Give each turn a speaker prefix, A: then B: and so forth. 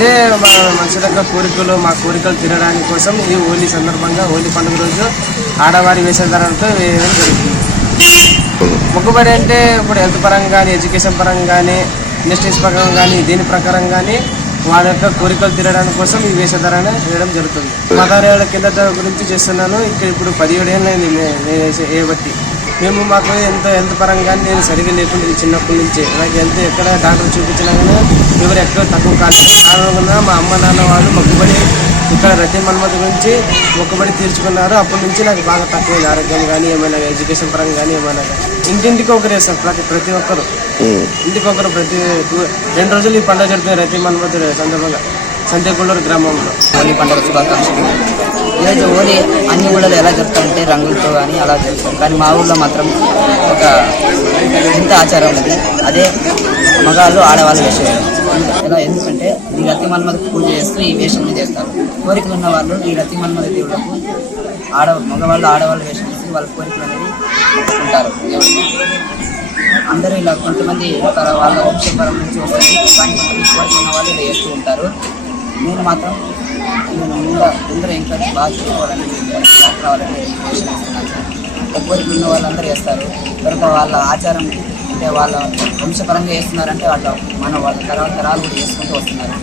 A: అదే మా మనుషుల యొక్క కోరికలు మా కోరికలు తినడానికి కోసం ఈ హోలీ సందర్భంగా హోలీ పండుగ రోజు ఆడవారి వేషధారణతో వేయడం జరుగుతుంది మొక్కుబడి అంటే ఇప్పుడు హెల్త్ పరంగా కానీ ఎడ్యుకేషన్ పరంగా కానీ ఇండస్ట్రీస్ పరంగా కానీ దీని ప్రకారం కానీ వాళ్ళ యొక్క కోరికలు తీరడానికి కోసం ఈ వేషధారణ వేయడం జరుగుతుంది. పదహారేళ్ళ కిందట గురించి చేస్తున్నాను. ఇక్కడ ఇప్పుడు పదిహేడు ఏళ్ళైంది నేను వేసే- వేయబట్టి మేము మాకు ఎంతో హెల్త్ పరంగా నేను సరిగా లేకుండా చిన్నప్పటి నుంచి నాకు హెల్త్ ఎక్కడ డాక్టర్ చూపించినా కానీ ఎవరు ఎక్కడ తక్కువ కారణంగా మా అమ్మ నాన్న వాళ్ళు మొక్కుబడి ఇక్కడ రతి మన్మతి గురించి మొక్కుబడి తీర్చుకున్నారు. అప్పటి నుంచి నాకు బాగా తక్కువైంది ఆరోగ్యం కానీ ఏమైనా ఎడ్యుకేషన్ పరంగా కానీ ఏమైనా కానీ. ఇంటింటికి ఒకరు వేస్తారు ప్రతి ప్రతి ఒక్కరు. ఇంటికి ఒకరు ప్రతి రెండు రోజులు ఈ పండుగ జరుగుతుంది రతి మన్మతి సందర్భంగా. సంతగూడూరు గ్రామంలో
B: హోలీ పండుగ శుభాకాంక్షలు. ఈరోజు హోలీ అన్ని ఊళ్ళలో ఎలా జరుపుతారంటే రంగులతో కానీ అలా జరుపుతాం. కానీ మా ఊళ్ళో మాత్రం ఒక ఇంత ఆచారం ఉంది అదే మగాళ్ళు ఆడవాళ్ళు వేషం ఎలా? ఎందుకంటే ఈ రతి మన్మద పూజ చేస్తూ ఈ వేషం చేస్తారు. కోరికలు ఉన్న వాళ్ళు ఈ రతి మన్మద దేవుళ్ళకు ఆడ మగవాళ్ళు ఆడవాళ్ళు వేషం చేసి వాళ్ళ కోరికలు అనేది ఉంటారు. అందరూ ఇలా కొంతమంది వాళ్ళ వంశపరం నుంచి వస్తుంది కానీ కొంతమంది కోరిక ఉన్న వాళ్ళు ఇలా చేస్తూ ఉంటారు. నేను మాత్రం నేను ముందు అందరూ ఇంకా బాగా చూసుకోవాలని డాక్టర్ రావాలని విషయం ఇస్తున్నాను ఉన్న వాళ్ళందరూ చేస్తారు. తర్వాత వాళ్ళ ఆచారం అంటే వాళ్ళ వంశపరంగా చేస్తున్నారంటే వాళ్ళ మన వాళ్ళ తరాల తరాలు కూడా చేసుకుంటూ వస్తున్నారు.